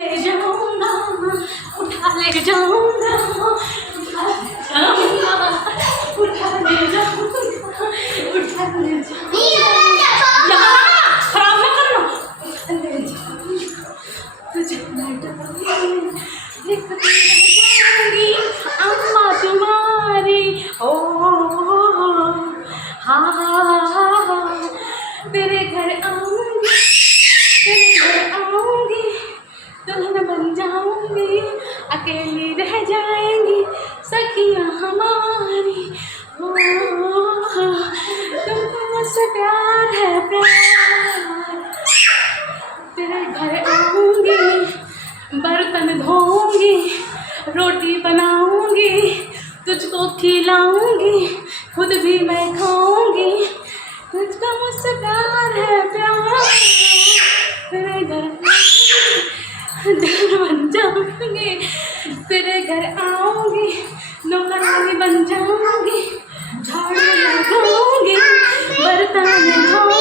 ले जाऊंगा, उठा ले जाऊंगा, उठा ले जाऊंगा, उठा ले जाऊंगा, खराब ना करना, उठा ले जाऊंगा, तुझे मैं डालूंगी, अम्मा तुम्हारी ओ हाँ तेरे घर आऊंगी, तेरे घर आऊंगी, दुल्हन बन जाऊंगी, अकेली रह जाएंगी सखियाँ हमारी। हो तुमको मुझसे प्यार है प्यार, तेरे घर आऊंगी, बर्तन धोऊंगी, रोटी बनाऊंगी, तुझको खिलाऊंगी, खुद भी मैं खाऊंगी, तुझको मुझसे प्यार है प्यार, तेरे घर दिल बन जाऊंगी, तेरे घर आऊंगी, नौकरानी बन जाऊंगी, झाड़ू लगाऊंगी, बर्तन धोऊंगी।